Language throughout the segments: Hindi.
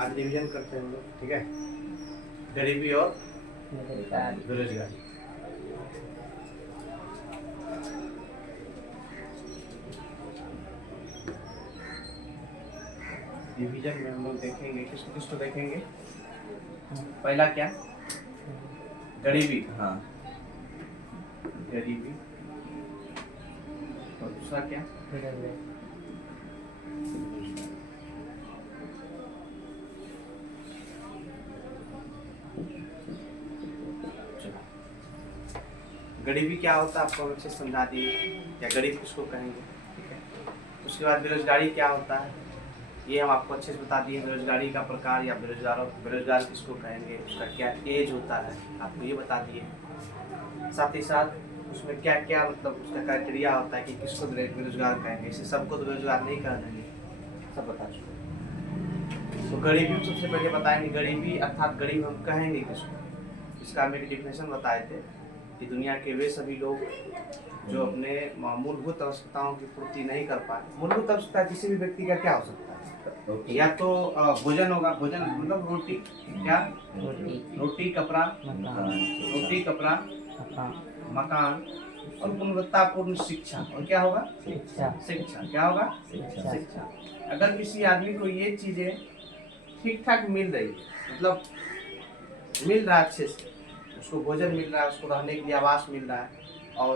आज रिवीजन करते हैं हम लोग, ठीक है। गरीबी और बेरोजगारी। रिवीजन में हम लोग देखेंगे किसको किसको देखेंगे। पहला क्या, गरीबी। हाँ, गरीबी। और दूसरा क्या, गरीबी क्या होता है आपको हम अच्छे से समझा दिए, या गरीब किसको कहेंगे, ठीक है। उसके बाद बेरोजगारी क्या होता है ये हम आपको अच्छे से बता दिए। बेरोजगारी का प्रकार या बेरोजगार किसको कहेंगे, उसका क्या एज होता है आपको ये बता दिए। साथ ही साथ उसमें क्या क्या मतलब उसका क्राइटेरिया होता है कि किसको बेरोजगार कहेंगे। इसे सबको तो बेरोजगार नहीं कर देंगे, सब बता चुके। तो गरीबी सबसे पहले बताएंगे। गरीबी अर्थात गरीब हम कहेंगे किसको, इसका हम एक डिफिनेशन बताए थे कि दुनिया के वे सभी लोग जो अपने मूलभूत आवश्यकताओं की पूर्ति नहीं कर पाए। मूलभूत आवश्यकता किसी भी व्यक्ति का क्या हो सकता है, या तो भोजन होगा, भोजन मतलब रोटी, क्या रोटी कपड़ा, रोटी कपड़ा मकान, और गुणवत्तापूर्ण शिक्षा। और क्या होगा, शिक्षा। क्या होगा, शिक्षा। अगर किसी आदमी को ये चीजें ठीक ठाक मिल रही है, मतलब मिल रहा है अच्छे से, उसको भोजन मिल रहा है, उसको रहने के लिए आवास मिल रहा है, और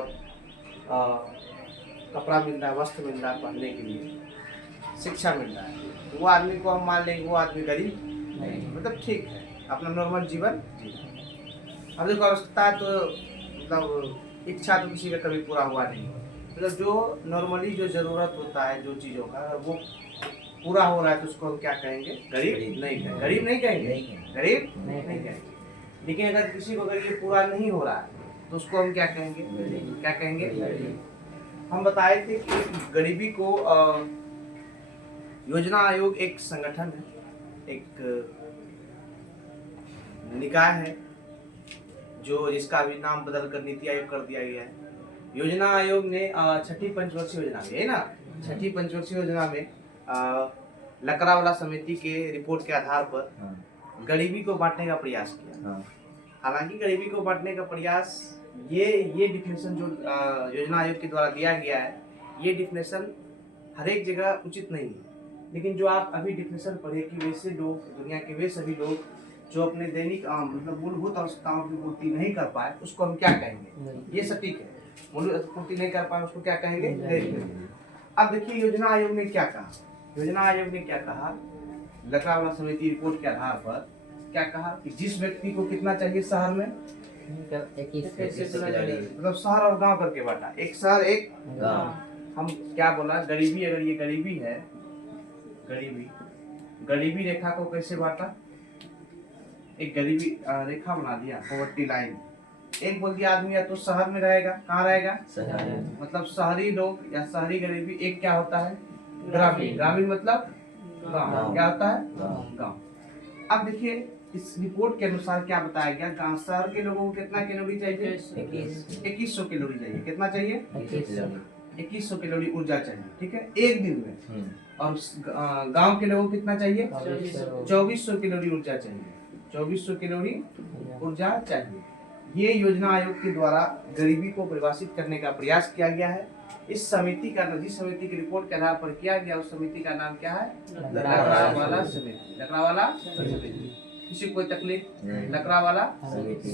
कपड़ा मिल रहा है, वस्त्र मिल रहा है पहनने के लिए, शिक्षा मिल रहा है, तो वो आदमी को हम मान लेंगे वो आदमी गरीब नहीं, मतलब ठीक है, अपना नॉर्मल जीवन जी। अब देखो आवश्यकता तो मतलब इच्छा तो किसी का कभी पूरा हुआ नहीं, मतलब जो नॉर्मली जो जरूरत होता है जो चीज़ों का, अगर वो पूरा हो रहा है तो उसको हम क्या कहेंगे, गरीब नहीं कहेंगे। गरीब नहीं कहेंगे, गरीब नहीं कहेंगे। लेकिन अगर किसी को अगर ये पूरा नहीं हो रहा है तो उसको हम क्या कहेंगे, क्या कहेंगे। हम बताए थे कि गरीबी को योजना आयोग एक संगठन है, एक निकाय है जो जिसका अभी नाम बदल कर नीति आयोग कर दिया गया है। योजना आयोग ने छठी पंचवर्षीय योजना में, है ना, छठी पंचवर्षीय योजना में लकड़ावाला समिति के रिपोर्ट के आधार पर गरीबी को बांटने का प्रयास किया। हालांकि गरीबी को बांटने का प्रयास ये डिफिनेशन जो योजना आयोग के द्वारा दिया गया है, ये डिफिनेशन हर एक जगह उचित नहीं है। लेकिन जो आप अभी डिफिनेशन पढ़े कि वैसे लोग, दुनिया के वे सभी लोग जो अपने दैनिक मतलब मूलभूत आवश्यकताओं की पूर्ति नहीं कर पाए, उसको हम क्या कहेंगे, ये सटीक है। मूलभूत पूर्ति नहीं कर पाए उसको क्या कहेंगे, गरीब। अब देखिए योजना आयोग ने क्या कहा, योजना आयोग ने क्या कहा, लकड़ावाला समिति रिपोर्ट के आधार पर क्या कहा कि जिस व्यक्ति को कितना चाहिए शहर में, मतलब शहर और गांव करके बांटा, एक शहर एक गांव। हम क्या बोला, गरीबी, अगर ये गरीबी है, गरीबी रेखा को कैसे बांटा, एक गरीबी रेखा बना दिया, पॉवर्टी लाइन। एक बोल दिया आदमी या तो शहर में रहेगा, कहाँ रहेगा, मतलब शहरी लोग या शहरी गरीबी। एक क्या होता है, ग्रामीण। ग्रामीण मतलब गांव। क्या होता है, गांव। अब देखिए इस रिपोर्ट के अनुसार क्या बताया गया, गांव शहर के लोगों को कितना कैलोरी चाहिए, 2100 कैलोरी चाहिए। कितना चाहिए, 2100 कैलोरी ऊर्जा चाहिए, ठीक है, एक दिन में। और गांव के लोगों को कितना चाहिए, 2400 कैलोरी ऊर्जा चाहिए, 2400 कैलोरी ऊर्जा चाहिए। ये योजना आयोग के द्वारा गरीबी को परिभाषित करने का प्रयास किया गया है। इस समिति का, जिस समिति की रिपोर्ट के आधार पर किया गया, उस समिति का नाम क्या है, लकड़ावाला समिति। लकड़ावाला समिति। किसी को कोई तकलीफ, लकड़ावाला समिति।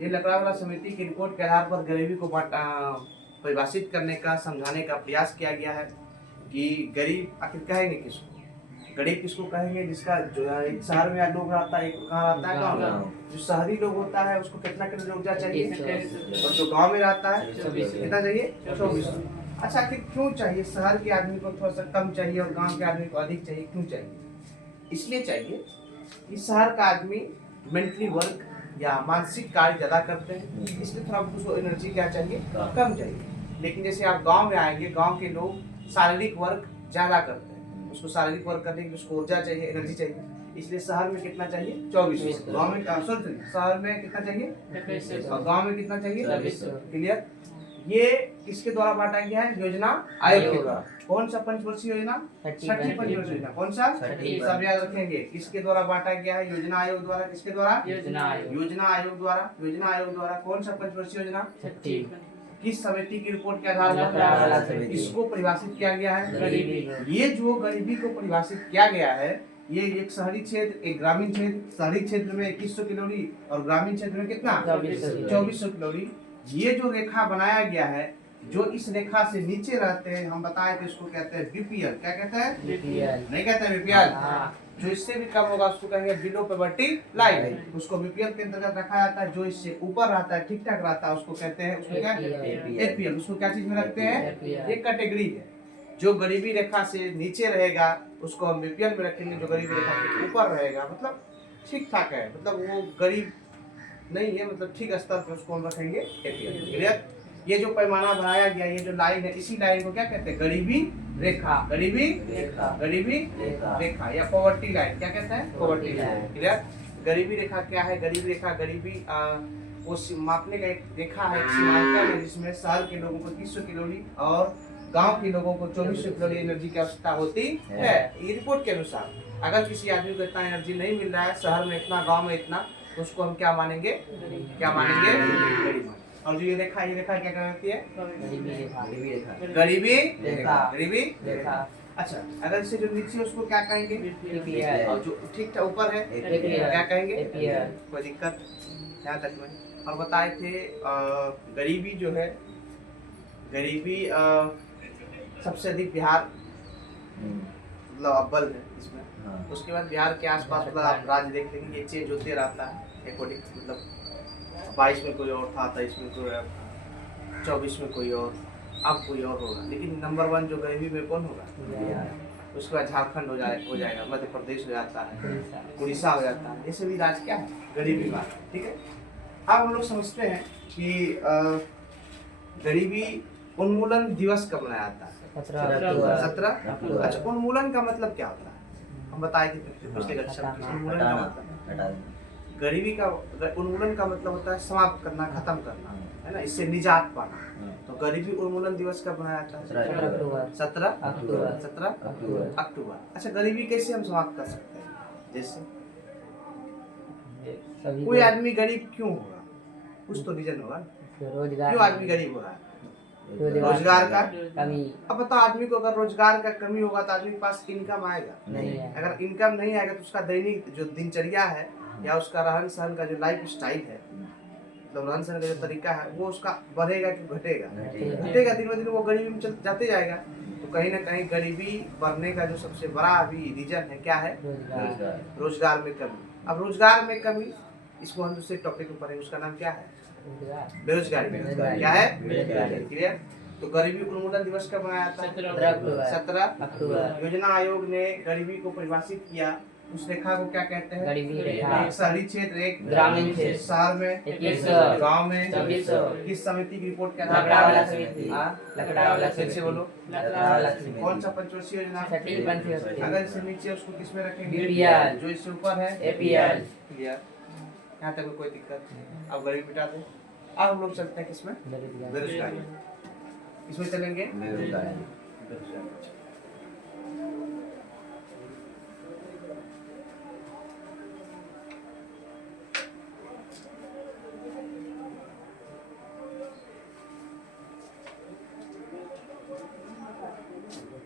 ये लकड़ावाला समिति की रिपोर्ट के आधार पर गरीबी को परिभाषित करने का, समझाने का प्रयास किया गया है कि गरीब आखिर कहेंगे किसको, गरीब किसको कहेंगे, जिसका जो एक शहर में लोग रहता है, एक कहाँ रहता है, गाँव में। जो शहरी लोग होता है उसको कितना कैलोरी ऊर्जा चाहिए, और जो गांव में रहता है कितना चाहिए, 2400। अच्छा आखिर क्यों चाहिए, शहर के आदमी को थोड़ा सा कम चाहिए और गांव के आदमी को अधिक चाहिए, क्यों चाहिए, इसलिए चाहिए कि शहर का आदमी मेंटली वर्क या मानसिक कार्य ज्यादा करते हैं, इसलिए थोड़ा उसको एनर्जी क्या चाहिए, कम चाहिए। लेकिन जैसे आप गाँव में आएंगे, गाँव के लोग शारीरिक वर्क ज्यादा करते हैं, उसको शारीरिक वर्क करने के लिए उसको ऊर्जा चाहिए, एनर्जी चाहिए, इसलिए शहर में कितना चाहिए, 2400। गाँव में शहर में कितना चाहिए, और गाँव में कितना चाहिए, क्लियर। ये किसके द्वारा बांटा गया है? योजना आयोग के द्वारा। कौन सा पंचवर्षीय योजना? छठी पंचवर्षीय योजना। कौन सा? सब याद रखेंगे। किसके द्वारा बांटा गया है? योजना आयोग द्वारा। किसके द्वारा? योजना आयोग द्वारा। योजना आयोग द्वारा कौन सा पंचवर्षीय योजना? किस समिति की रिपोर्ट के आधार पर इसको परिभाषित किया गया है? गरीबी। ये जो गरीबी को परिभाषित किया गया है, ये एक शहरी क्षेत्र, एक ग्रामीण क्षेत्र। शहरी क्षेत्र में 2100 कैलोरी और ग्रामीण क्षेत्र में कितना? 2400 कैलोरी। ये जो रेखा बनाया गया है, जो इस रेखा से नीचे रहते हैं, हम बताए थे इसको कहते हैं बीपीएल। क्या कहते हैं? बीपीएल। नहीं कहते हैं बीपीएल? जो इससे भी कम होगा उसको कहेंगे बिलो पॉवर्टी लाइन। उसको बीपीएल के अंतर्गत रखा जाता है। जो इससे ऊपर रहता है, ठीक ठाक रहता है, उसको कहते हैं, उसको क्या? एपीएल। उसको क्या चीज में रखते हैं? एक कैटेगरी है। जो गरीबी रेखा से नीचे रहेगा उसको हम बीपीएल में रखेंगे। जो गरीबी रेखा के ऊपर रहेगा मतलब ठीक ठाक है, मतलब वो गरीब नहीं है, मतलब ठीक स्तर पर उसको हम रखेंगे एपीएल। क्लियर? ये जो पैमाना बनाया गया, ये जो लाइन है, इसी लाइन को क्या कहते हैं? गरीबी रेखा। गरीबी रेखा या पॉवर्टी लाइन। क्या कहते हैं? Poverty line. क्लियर? गरीबी रेखा क्या है? गरीबी रेखा गरीबी वो मापने का एक रेखा है, एक सीमांकन है, जिसमें शहर के लोगों को 300 कैलोरी और गांव के लोगों को 2400 कैलोरी एनर्जी की आवश्यकता होती है। ये रिपोर्ट के अनुसार अगर किसी आदमी को इतना एनर्जी नहीं मिल रहा है, शहर में इतना, गांव में इतना, तो उसको हम क्या मानेंगे? क्या मानेंगे? गरीब। और जो ये रेखा क्या कहती है? गरीबी रेखा। अच्छा, अगर इससे जो नीचे उसको क्या कहेंगे? और जो ठीक ठाक ऊपर है क्या कहेंगे? कोई दिक्कत यहाँ तक में? और बताए थे गरीबी जो है, गरीबी सबसे अधिक बिहार मतलब अव्वल है इसमें। उसके बाद बिहार के आसपास मतलब आप राज्य देख लेंगे, ये चेंज होते रहता है अकॉर्डिंग, मतलब 22 में कोई और था, 23 में कोई, 24 में कोई और, अब कोई और होगा। लेकिन नंबर 1 जो गरीबी में कौन होगा? उसके बाद झारखंड हो जाएगा, मध्य प्रदेश हो जाता है, उड़ीसा हो जाता है। ये सभी राज्य क्या है? गरीबी बात। ठीक है। अब हम लोग समझते हैं कि गरीबी उन्मूलन दिवस कब मनाया जाता है? 17। अच्छा, उन्मूलन का मतलब क्या होता है? हम बताए थे पिछले कक्षा में। उन्मूलन का मतलब, गरीबी का उन्मूलन का मतलब होता है समाप्त करना, खत्म करना, है ना, इससे निजात पाना। तो गरीबी उन्मूलन दिवस कब मनाया जाता है? 17 अक्टूबर। अच्छा, गरीबी कैसे हम समाप्त कर सकते हैं? जैसे कोई आदमी गरीब क्यों होगा? कुछ तो रीजन होगा। क्यों आदमी गरीब हो रहा है? रोजगार का कमी। अब बताओ, आदमी को अगर रोजगार का कमी होगा तो आदमी के पास इनकम आएगा नहीं। अगर इनकम नहीं आएगा तो उसका दैनिक जो दिनचर्या है या उसका रहन सहन का जो लाइफ स्टाइल है, मतलब रहन सहन का जो तरीका है, वो उसका बढ़ेगा कि घटेगा? घटेगा। दिन ब दिन वो गरीबी में चल जाते जाएगा। तो कहीं ना कहीं गरीबी बढ़ने का जो सबसे बड़ा अभी रीजन है क्या है? रोजगार में कमी। अब रोजगार में कमी, इसको हम दूसरे टॉपिक पर पढ़ेंगे, उसका नाम क्या है? बेरोजगारी। क्या है? क्लियर? तो गरीबी उन्मूलन दिवस कब मनाया जाता है? 17 अक्टूबर। योजना आयोग ने गरीबी को परिभाषित किया। उस रेखा को क्या कहते हैं? गरीबी रेखा। एक शहरी क्षेत्र, एक ग्रामीण क्षेत्र। शहर में 2100, गांव में 2400। किस समिति की रिपोर्ट के आधार पर? लकड़ावाला समिति। बोलो। कौन सा पंचवर्षीय योजना? अगर इससे नीचे उसको किस में रखेंगे? बीपीएल। जो इससे ऊपर है? एपीएल। क्लियर? यहाँ तक कोई दिक्कत? अब गरीबी मिटा दे। अब हम लोग चलते हैं किसमें? बेरोजगारी। इसमें चलेंगे बेरोजगारी।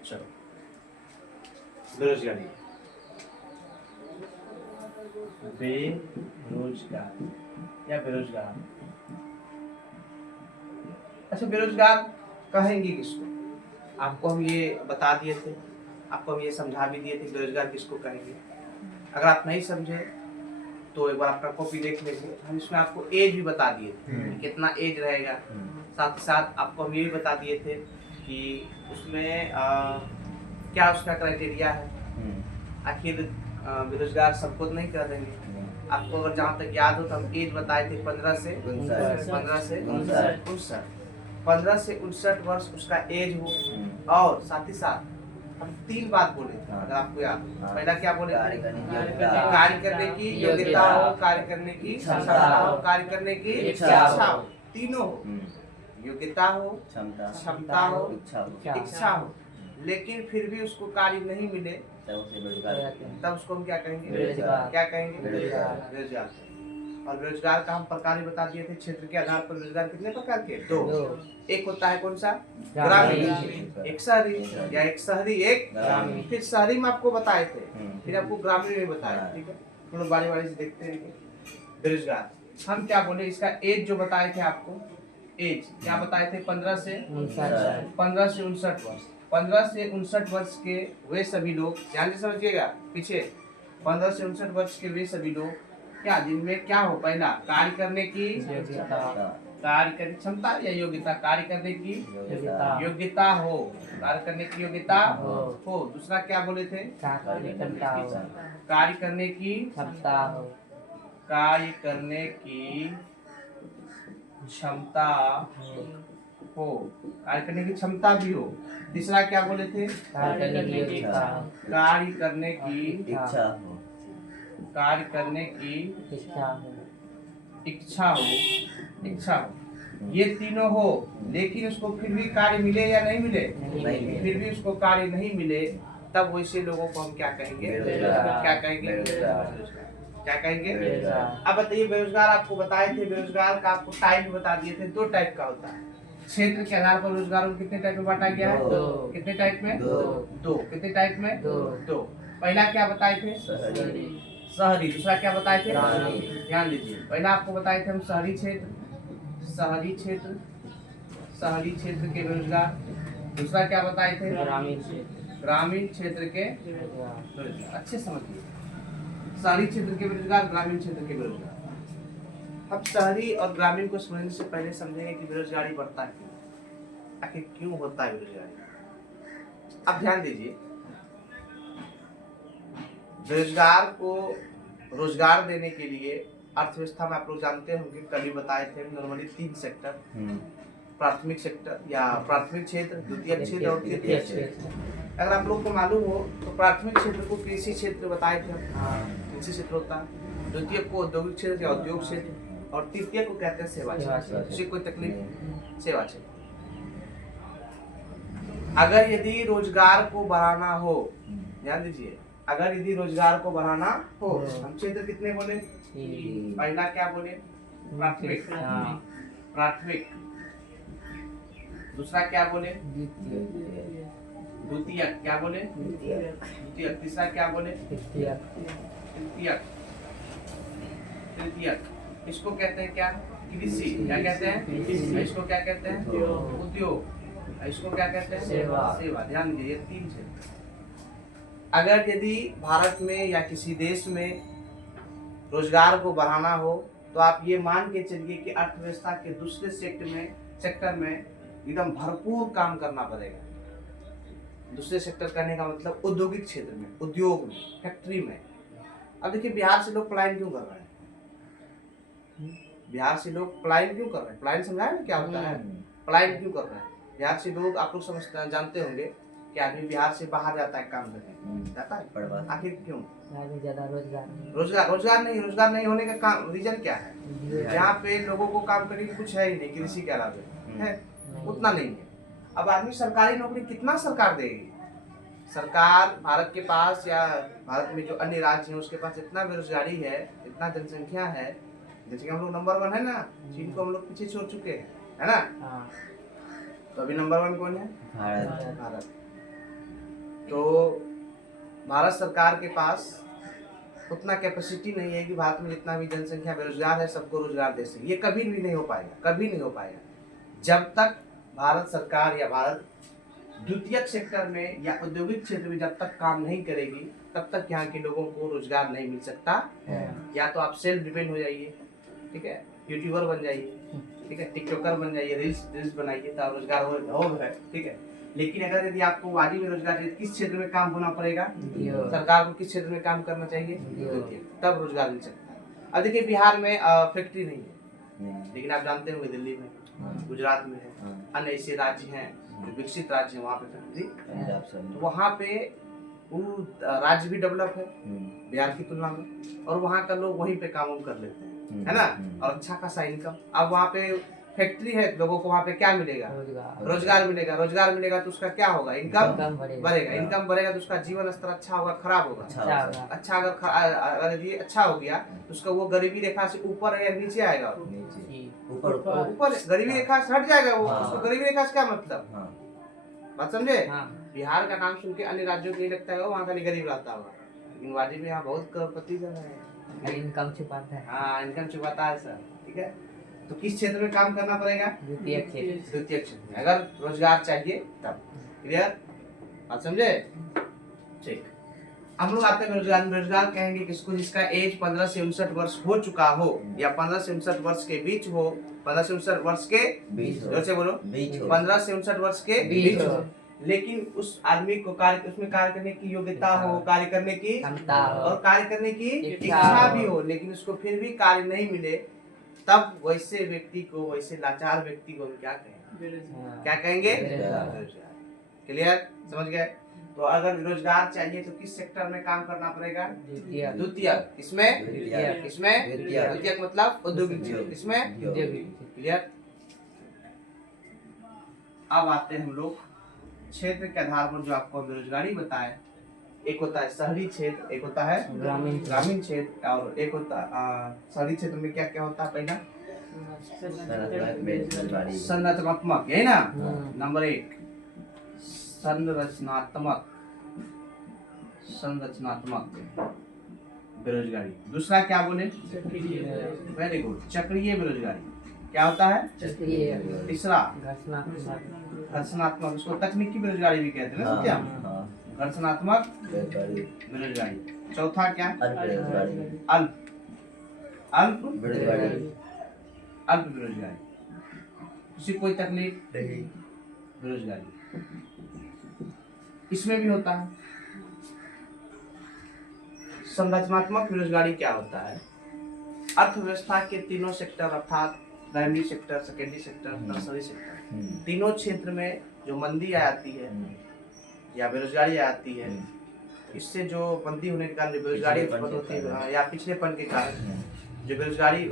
चलो, बेरोजगारी। बेरोजगार या बेरोजगार। अच्छा, बेरोजगार कहेंगे किसको? आपको हम ये बता दिए थे, आपको हम ये समझा भी दिए थे बेरोजगार किसको कहेंगे। अगर आप नहीं समझे तो एक बार आपका कॉपी देख लीजिए। हम इसमें आपको एज भी बता दिए थे, कितना एज रहेगा। साथ ही साथ आपको हम ये भी बता दिए थे कि उसमें क्या उसका क्राइटेरिया है। आखिर बेरोजगार सबको नहीं कर देंगे। आपको अगर जहाँ तक याद हो तो हम एज बताए थे 15 से 59 वर्ष उसका एज हो। और साथ ही साथ हम 3 बात बोले थे, अगर आपको याद हो। पहला क्या बोले? कार्य करने की योग्यता हो, कार्य करने की क्षमता हो, कार्य करने की इच्छा हो, तीनों हो। योग्यता हो, क्षमता हो, इच्छा इच्छा हो, लेकिन फिर भी उसको कार्य नहीं मिले, तब उसको हम क्या कहेंगे? बेरोजगार। क्या कहेंगे? बेरोजगार। बेरोजगार। और बेरोजगार का हम प्रकार बता दिए थे, क्षेत्र के आधार पर बेरोजगार कितने प्रकार के? दो। एक होता है कौन सा? ग्रामीण, एक शहरी, या एक शहरी एक ग्रामीण। फिर शहरी में आपको बताए थे, फिर आपको ग्रामीण में बताया। ठीक है, थोड़ा बारी बारी से देखते हैं। बेरोजगार हम क्या बोले, इसका एज जो बताए थे आपको, एज क्या बताए थे? 15 से 59 वर्ष। 15 से 59 वर्ष के वे सभी लोग, ध्यान से समझिएगा पीछे, 15 से 59 वर्ष के वे सभी लोग क्या, जिनमें क्या हो? पहला, कार्य करने की कार्य करने की क्षमता या योग्यता, कार्य करने की योग्यता हो, कार्य करने की योग्यता हो। दूसरा क्या बोले थे? कार्य करने की क्षमता हो, कार्य करने की क्षमता हो, कार्य करने की क्षमता भी हो। तीसरा क्या बोले थे? कार्य करने की इच्छा हो, कार्य करने की इच्छा हो, कार्य करने की इच्छा हो, इच्छा हो, इच्छा हो, ये तीनों हो, लेकिन उसको फिर भी कार्य मिले या नहीं मिले? नहीं। फिर भी उसको कार्य नहीं मिले, तब वैसे लोगों को हम क्या कहेंगे? बेरोजगार। क्या कहेंगे? क्या कहेंगे? बेरोजगार। अब बताइए, बेरोजगार आपको बताए थे, बेरोजगार का आपको टाइप बता दिए थे, दो टाइप का होता है। क्षेत्र के आधार पर रोजगारों को कितने टाइप में बांटा गया है? दो। कितने टाइप में? दो। कितने टाइप में? दो। पहला क्या बताए थे? शहरी। दूसरा क्या बताए थे? ग्रामीण। ध्यान दीजिए, पहला आपको बताए थे हम शहरी क्षेत्र, शहरी क्षेत्र के बेरोजगार। दूसरा क्या बताए थे? ग्रामीण क्षेत्र के बेरोजगार। अच्छे समझिए, शहरी क्षेत्र के बेरोजगार, ग्रामीण क्षेत्र के बेरोजगार। हम शहरी और ग्रामीण को समझने से पहले समझेंगे कि बेरोजगारी बढ़ता है क्यों, आखिर क्यों होता है बेरोजगारी। अब ध्यान दीजिए, बेरोजगार को रोजगार देने के लिए अर्थव्यवस्था में आप लोग जानते होंगे, कभी बताए थे नॉर्मली 3 सेक्टर, प्राथमिक सेक्टर या प्राथमिक क्षेत्र, द्वितीयक क्षेत्र और तृतीयक क्षेत्र। अगर आप लोग को मालूम हो तो प्राथमिक क्षेत्र को कृषि क्षेत्र बताए थे, कृषि क्षेत्र होता है। द्वितीय को औद्योगिक क्षेत्र या उद्योग क्षेत्र, और तृतीय को कहते हैं सेवा क्षेत्र। उसे कोई तकलीफ, सेवा क्षेत्र। अगर यदि रोजगार को बढ़ाना हो, ध्यान दीजिए, अगर यदि रोजगार को बढ़ाना हो, हम क्षेत्र कितने बोले? पहला क्या बोले? प्राथमिक। दूसरा क्या बोले? द्वितीयक। क्या बोले? द्वितीयक। तीसरा क्या बोले? तृतीयक। इसको कहते हैं क्या? कृषि। क्या कहते हैं? इसको क्या कहते हैं? उद्योग। इसको क्या कहते हैं? सेवा। ध्यान दीजिए, ये 3 क्षेत्र। अगर यदि भारत में या किसी देश में रोजगार को बढ़ाना हो, तो आप ये मान के चलिए कि अर्थव्यवस्था के दूसरे सेक्टर में एकदम भरपूर काम करना पड़ेगा। दूसरे सेक्टर करने का मतलब औद्योगिक क्षेत्र में, उद्योग में, फैक्ट्री में। अब देखिए, बिहार से लोग पलायन क्यों कर रहे हैं? बिहार से लोग पलायन क्यों कर रहे हैं? पलायन समझाए ना क्या होता है? पलायन क्यों कर रहे हैं? बिहार से लोग, आप लोग समझते जानते होंगे कि आदमी बिहार से बाहर जाता है काम करने, जाता है। आखिर क्यों? ज्यादा रोजगार नहीं होने का काम रीजन क्या है? यहाँ पे लोगों को काम करने की कुछ है ही नहीं, कृषि के अलावा है उतना नहीं है। अब आदमी सरकारी नौकरी कितना सरकार देगी? सरकार, भारत के पास या भारत में जो अन्य राज्य हैं उसके पास इतना बेरोजगारी है, इतना जनसंख्या है, जैसे कि हम लोग नंबर 1 है ना, चीन को हम लोग पीछे छोड़ चुके हैं, है ना? तो अभी नंबर 1 कौन है? भारत। तो भारत सरकार के पास उतना कैपेसिटी नहीं है कि भारत में जितना भी जनसंख्या बेरोजगार है सबको रोजगार दे सके। ये कभी भी नहीं हो पाएगा, कभी नहीं हो पाएगा। जब तक भारत सरकार या भारत द्वितीयक सेक्टर में या औद्योगिक क्षेत्र में जब तक काम नहीं करेगी, तब तक यहाँ के लोगों को रोजगार नहीं मिल सकता। या तो आप सेल्फ डिपेंड हो जाइए, ठीक है, यूट्यूबर बन जाइए, ठीक है, टिकटॉकर बन जाइए, रील्स बनाइए, तो रोजगार हो है, ठीक है। लेकिन अगर यदि आपको वाजिब रोजगार चाहिए, किस क्षेत्र में काम होना पड़ेगा? सरकार को किस क्षेत्र में काम करना चाहिए? तब रोजगार मिल सकता है। अब देखिए, बिहार में फैक्ट्री नहीं है, लेकिन आप जानते होंगे दिल्ली में, गुजरात में है, अन्य ऐसे राज्य हैं जो विकसित राज्य हैं, वहाँ पे फैक्ट्री, तो वहाँ पे वो राज्य भी डेवलप है बिहार की तुलना में, और वहाँ का लोग वहीं पे काम कर लेते हैं, है ना, और अच्छा खासा इनकम। अब वहाँ पे फैक्ट्री है, लोगों को वहाँ पे क्या मिलेगा? रोजगार रोजगार मिलेगा। रोजगार मिलेगा तो उसका क्या होगा? इनकम इनकम बढ़ेगा। बढ़ेगा। इनकम बढ़ेगा तो उसका जीवन स्तर अच्छा होगा, खराब होगा? अच्छा होगा। अच्छा। अगर ये अच्छा हो गया तो उसका वो गरीबी रेखा से ऊपर है या नीचे आएगा? जी। ऊपर। गरीबी रेखा से हट जाएगा वो। हाँ। उसको गरीबी रेखा से क्या मतलब? हाँ। बात समझे? हाँ। बिहार का नाम सुन के अन्य राज्यों को ये लगता है वहाँ खाली गरीब रहता होगा, लेकिन वाजिब यहाँ बहुत करोड़पति जगह है। इनकम छुपाता है। हाँ, इनकम छुपाता है सर। ठीक है, तो किस क्षेत्र में काम करना पड़ेगा? द्वितीय क्षेत्र। द्वितीय क्षेत्र में, अगर रोजगार चाहिए तब। क्लियर? बात समझे? ठीक। हम लोग आते हैं बेरोजगार। बेरोजगार कहेंगे किसको? जिसका एज 15 से 59 वर्ष हो चुका हो या 15 से 59 वर्ष के बीच हो। 15 से 59 वर्ष के बीच, जोर से बोलो। 15 से 59 वर्ष के बीच हो, लेकिन उस आदमी को उसमें कार्य करने की योग्यता हो, कार्य करने की क्षमता हो और कार्य करने की इच्छा इच्छा हो। भी हो, लेकिन उसको फिर भी कार्य नहीं मिले, तब वैसे व्यक्ति को, वैसे लाचार व्यक्ति को हम क्या कहेंगे? क्या कहेंगे? बेरोजगार। क्लियर? समझ गए? तो अगर रोजगार चाहिए तो किस सेक्टर में काम करना पड़ेगा? द्वितीय। इसमें द्वितीय मतलब औद्योगिक क्षेत्र। इसमें क्लियर? अब आते हैं हम लोग क्षेत्र के आधार पर जो आपको बेरोजगारी बताए। एक होता है शहरी क्षेत्र, एक होता है ग्रामीण क्षेत्र, और एक होता शहरी क्षेत्र में क्या क्या होता है? पहला संरचनात्मक, यही ना? नंबर 1 संरचनात्मक बेरोजगारी। दूसरा क्या बोले? वेरी गुड, चक्रीय बेरोजगारी। क्या होता है? तीसरा घर्षणात्मक, इसको तकनीकी बेरोजगारी भी कहते हैं ना क्या? घर्षणात्मक बेरोजगारी। चौथा क्या? अल्प बेरोजगारी। किसी कोई तकलीफ बेरोजगारी, इसमें भी होता है। संरचनात्मक बेरोजगारी क्या होता है? अर्थव्यवस्था के तीनों सेक्टर अर्थात primary sector, secondary sector, tertiary sector, तीनों क्षेत्र में जो मंदी आती है या बेरोजगारी आती है, इससे जो मंदी होने के कारण जो बेरोजगारी उत्पन्न होती है या पिछड़ेपन के कारण जो बेरोजगारी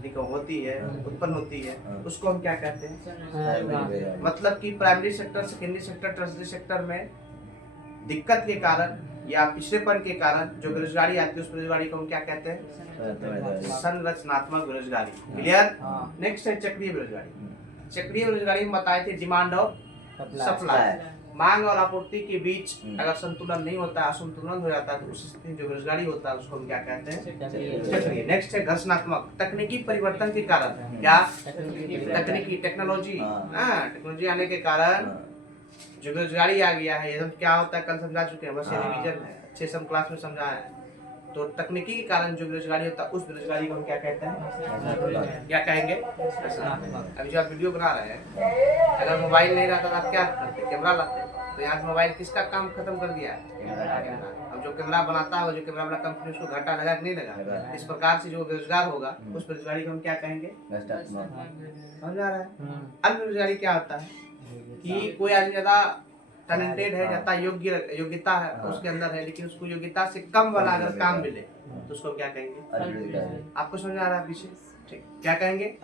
उत्पन्न होती है, उसको हम क्या कहते हैं? मतलब कि primary sector, secondary sector, tertiary sector में दिक्कत के कारण या पिछड़ेपन के कारण जो बेरोजगारी आती है, उस बेरोजगारी को हम क्या कहते हैं? संरचनात्मक बेरोजगारी। क्लियर? नेक्स्ट है चक्रीय बेरोजगारी। चक्रीय बेरोजगारी में बताए थे डिमांड और सप्लाई, मांग और आपूर्ति के बीच अगर संतुलन नहीं होता, असंतुलन हो जाता है, तो उस स्थिति में जो बेरोजगारी होता है उसको हम क्या कहते हैं? चक्रीय। नेक्स्ट है घर्षणात्मक, तकनीकी परिवर्तन के कारण। क्या? तकनीकी, टेक्नोलॉजी आने के कारण जो बेरोजगारी आ गया है। एकदम क्या होता है कल समझा चुके हैं, बस ये रिवीजन है, अच्छे से हम क्लास में समझा है। तो तकनीकी के कारण जो बेरोजगारी होता है, उस बेरोजगारी को हम क्या कहते हैं? क्या कहेंगे? अभी जो आप वीडियो बना रहे हैं, अगर मोबाइल नहीं रहता तो आप क्या करते? कैमरा लाते। तो यहाँ मोबाइल किसका काम खत्म कर दिया है? अब जो कैमरा बनाता है, जो कैमरा वाला कंपनी, उसको घाटा लगा कि नहीं लगा? इस प्रकार से जो बेरोजगार होगा, उस बेरोजगारी को हम क्या कहेंगे? समझ आ रहा है? अल्प बेरोजगारी क्या होता है कि कोई आदमी ज्यादा टैलेंटेड है, ज्यादा योग्यता है उसके अंदर है, लेकिन उसको योग्यता से कम वाला अगर काम मिले तो उसको क्या कहेंगे? आपको समझ आ रहा है पीछे? ठीक, क्या कहेंगे?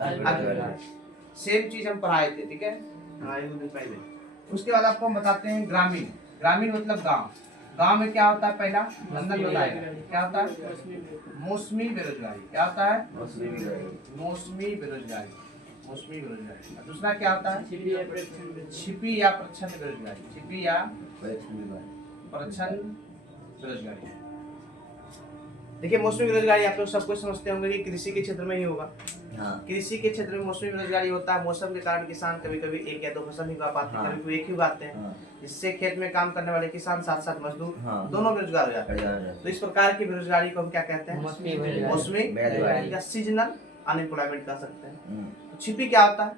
सेम चीज हम पढ़ाए थे, ठीक है, एक दिन पहले। उसके बाद आपको हम बताते हैं ग्रामीण। ग्रामीण मतलब गांव। गांव में क्या होता है? पहला नंदन बताएगा क्या होता है? मौसमी बेरोजगारी। क्या होता है? मौसमी बेरोजगारी। दूसरा क्या होता है? छिपी या प्रच्छन्न बेरोजगारी। छिपी या प्रच्छन्न बेरोजगारी। देखिए, मौसमी बेरोजगारी आप लोग सब कुछ समझते होंगे कि कृषि के क्षेत्र में ही होगा। कृषि के क्षेत्र में मौसमी बेरोजगारी होता है। मौसम के कारण किसान कभी कभी एक या दो फसल ही उगा पाते हैं, कभी कभी एक ही उगाते हैं, जिससे खेत में काम करने वाले किसान साथ साथ मजदूर दोनों बेरोजगार हो जाते हैं। तो इस प्रकार की बेरोजगारी को हम क्या कहते हैं? मौसमी बेरोजगारी या सीजनल अनएम्प्लॉयमेंट कह सकते हैं। छिपी क्या होता है?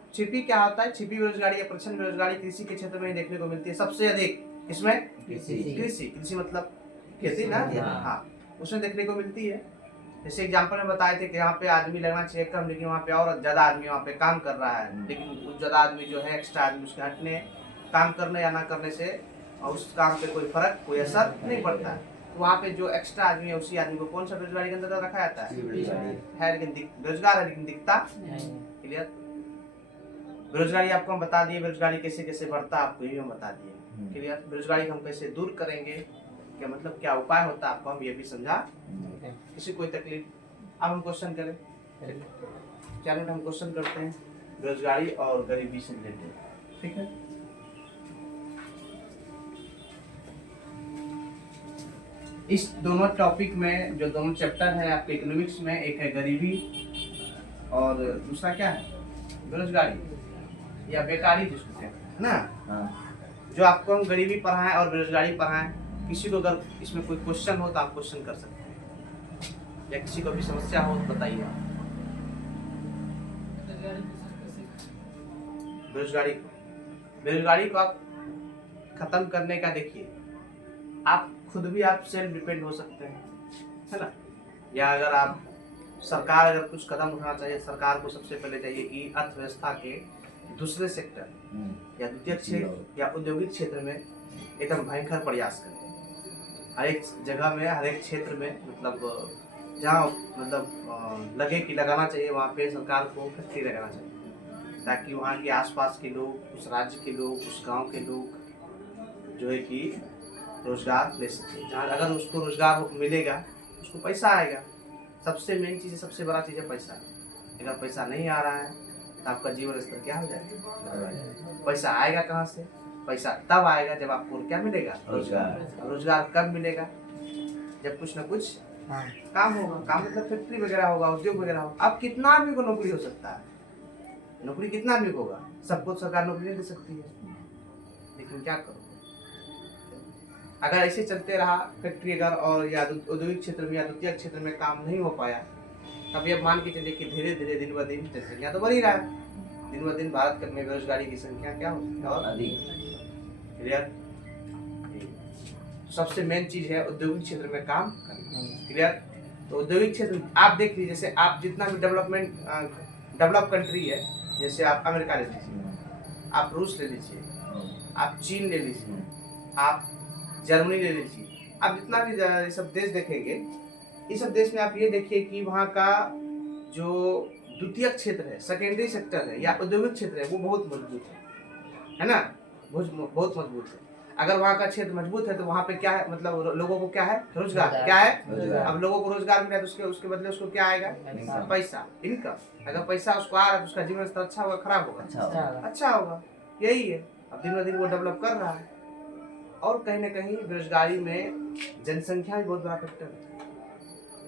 छिपी बेरोजगारी या प्रच्छन्न बेरोजगारी कृषि के क्षेत्र में देखने को मिलती है सबसे अधिक। इसमें कृषि मतलब खेती ना? हाँ, उसमें देखने को मिलती है। जैसे एग्जांपल में बताए थे कि यहाँ पे आदमी लगना चाहिए कम, लेकिन वहाँ पे और ज्यादा आदमी वहाँ पे काम कर रहा है, लेकिन उस ज्यादा आदमी जो है एक्स्ट्रा आदमी उसके हटने, काम करने या ना करने से और उस काम पे कोई फर्क, कोई असर नहीं पड़ता है। तो वहाँ पे जो एक्स्ट्रा आदमी है उसी आदमी को कौन सा बेरोजगारी के अंदर रखा जाता है? लेकिन बेरोजगार है, लेकिन दिखता। क्लियर? बेरोजगारी आपको हम बता दिए, बेरोजगारी कैसे कैसे बढ़ता है आपको ये भी हम बता दिए। क्लियर? बेरोजगारी को हम कैसे दूर करेंगे, क्या मतलब क्या उपाय होता है आपको हम ये भी समझा। किसी कोई तकलीफ? अब हम क्वेश्चन करें, 4 मिनट हम क्वेश्चन करते हैं बेरोजगारी और गरीबी से रिलेटेड, ठीक है। इस दोनों टॉपिक में जो दोनों चैप्टर है आपके इकोनॉमिक्स में, एक है गरीबी और दूसरा क्या है, बेरोजगारी या बेकारी जिसको कहते हैं ना। जो आपको हम गरीबी पढ़ाएं और बेरोजगारी पढ़ाएं, किसी को अगर इसमें कोई क्वेश्चन हो तो आप क्वेश्चन कर सकते हैं, या किसी को भी समस्या हो तो बताइए आप। बेरोजगारी को आप खत्म करने का देखिए, आप खुद भी आप सेल्फ डिपेंड हो सकते हैं, है ना। या अगर आप सरकार अगर कुछ कदम उठाना चाहिए, सरकार को सबसे पहले चाहिए कि अर्थव्यवस्था के दूसरे सेक्टर या द्वितीय क्षेत्र या औद्योगिक क्षेत्र में एकदम भयंकर प्रयास करें। हर एक जगह में, हर एक क्षेत्र में, मतलब जहाँ मतलब लगे कि लगाना चाहिए वहाँ पे सरकार को फैक्ट्री लगाना चाहिए, ताकि वहाँ के आसपास के लोग, उस राज्य के लोग, उस गांव के लोग जो है कि रोजगार ले सके। जहाँ अगर उसको रोजगार मिलेगा उसको पैसा आएगा। सबसे मेन चीज़ है, सबसे बड़ा चीज़ है पैसा। अगर पैसा नहीं आ रहा है तो आपका जीवन स्तर क्या हो जाएगा। पैसा आएगा कहाँ से? पैसा तब आएगा जब आपको क्या मिलेगा, रोजगार। रोजगार कब मिलेगा? जब कुछ ना कुछ काम होगा। काम मतलब फैक्ट्री वगैरह होगा, उद्योग वगैरह होगा। अब कितना आदमी को नौकरी हो सकता है, नौकरी कितना आदमी को होगा? सबको सरकार नौकरी नहीं दे सकती है, लेकिन क्या करो। अगर ऐसे चलते रहा फैक्ट्री अगर और या औद्योगिक क्षेत्र में या द्वितीय क्षेत्र में काम नहीं हो पाया, तब ये मान के चलिए कि धीरे धीरे दिन ब दिन जनसंख्या तो बढ़ ही रहा है। दिन ब दिन भारत में बेरोजगारी की संख्या क्या होगी और अधिक। क्लियर? सबसे मेन चीज है औद्योगिक क्षेत्र में काम करना। क्लियर? तो औद्योगिक क्षेत्र आप देख लीजिए, जैसे आप जितना भी डेवलप कंट्री है, जैसे आप अमेरिका ले लीजिए, आप रूस ले लीजिए, आप चीन ले लीजिए, आप जर्मनी ले लीजिए, आप जितना भी ये सब देश देखेंगे, इस सब देश में आप ये देखिए कि वहाँ का जो द्वितीय क्षेत्र है, सेकेंडरी सेक्टर है या औद्योगिक क्षेत्र है, वो बहुत मजबूत है ना, बहुत मजबूत है। अगर वहाँ का क्षेत्र मजबूत है तो वहाँ पे क्या है, मतलब लोगों को क्या है, रोजगार। क्या है? अब लोगों को रोजगार मिला तो उसके बदले उसको क्या आएगा, पैसा, इनकम। अगर पैसा उसको आ रहा है तो उसका जीवन स्तर अच्छा होगा, खराब होगा? अच्छा होगा। यही है। अब दिन ब दिन वो डेवलप कर रहा है। और कहीं ना कहीं बेरोजगारी में जनसंख्या भी बहुत बड़ा फैक्टर है।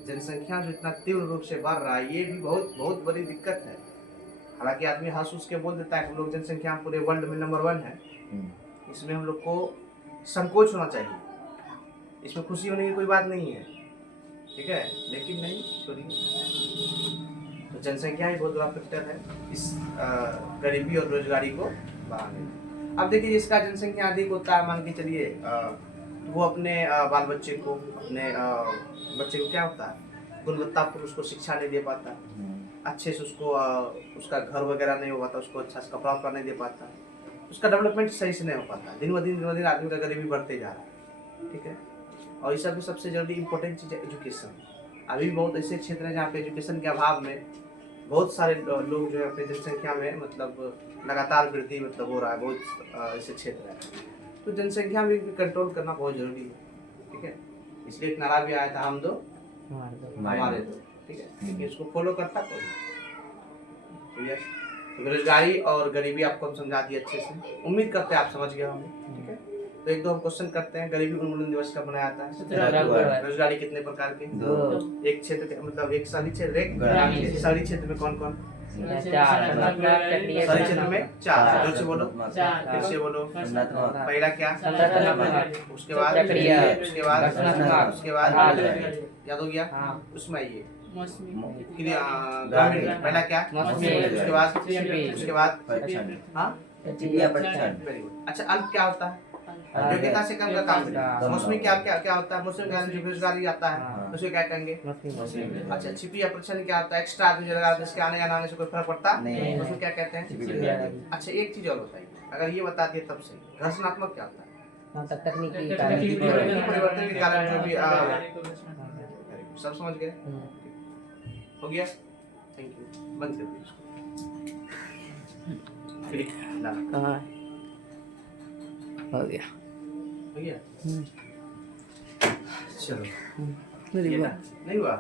जनसंख्या जो इतना तीव्र रूप से बढ़ रहा है, ये भी बहुत बहुत बड़ी दिक्कत है। हालांकि आदमी हंस उस के बोल देता है कि हम लोग जनसंख्या पूरे वर्ल्ड में नंबर 1 है। इसमें हम लोग को संकोच होना चाहिए, इसमें खुशी होने की कोई बात नहीं है, ठीक है। लेकिन नहीं, तो जनसंख्या ही बहुत बड़ा फैक्टर है इस गरीबी और बेरोजगारी को बढ़ाने। अब देखिए, जिसका जनसंख्या अधिक होता है, मान के चलिए वो अपने बाल बच्चे को, अपने बच्चे को क्या होता है, गुणवत्तापूर्ण उसको शिक्षा नहीं दे पाता, अच्छे से उसको उसका घर वगैरह नहीं हो पाता, उसको अच्छा से कपड़ा उपड़ा नहीं दे पाता, उसका डेवलपमेंट सही से नहीं हो पाता। दिन ब दिन आदमी का गरीबी बढ़ते जा रहा है, ठीक है। और इस सब में सबसे जल्दी इंपॉर्टेंट चीज़ है एजुकेशन। अभी बहुत ऐसे क्षेत्र हैं जहाँ पे एजुकेशन के अभाव में बहुत सारे लोग जो है अपनी जनसंख्या में मतलब लगातार वृद्धि मतलब हो रहा है, बहुत ऐसे क्षेत्र है। तो जनसंख्या भी कंट्रोल करना बहुत जरूरी है, ठीक है। इसलिए एक नारा भी आया था, हम दो हमारे दो, ठीक है। लेकिन इसको फॉलो करता कौन? क्लियर? तो बेरोजगारी और गरीबी आपको हम समझा दिए अच्छे से, उम्मीद करते हैं आप समझ गए होंगे, ठीक है। तो एक दो हम क्वेश्चन करते हैं। गरीबी उन्मूलन दिवस कब मनाया जाता है? बेरोजगारी कितने प्रकार के? एक क्षेत्र के मतलब एक शहरी क्षेत्र, एक शहरी क्षेत्र में कौन कौन? शहरी क्षेत्र में 4। जोर से बोलो, फिर से बोलो। पहला क्या? उसके बाद याद हो गया? उसमें आइए ग्रामीण। पहला क्या? उसके बाद हाँ, अच्छा, अल्प क्या होता है? योग्यता से कम का काम। मौसमी क्या क्या होता है? मौसमी का जो बेरोजगारी आता है उसे क्या कहेंगे? अच्छा, छिपी या प्रच्छन्न क्या होता है? एक्स्ट्रा आदमी जो लगा जिसके आने या ना आने से कोई फर्क पड़ता नहीं, उसको क्या कहते हैं? अच्छा, एक चीज और बताइए, अगर ये बता दिए तब से, घर्षणात्मक क्या होता है? तकनीकी परिवर्तन के कारण जो भी सब समझ गए? हो गया, थैंक यू। बंद कर दीजिए। ठीक ला हाँ हो गया हो गया हम्म, चलो मेरी ये बात ना नहीं हुआ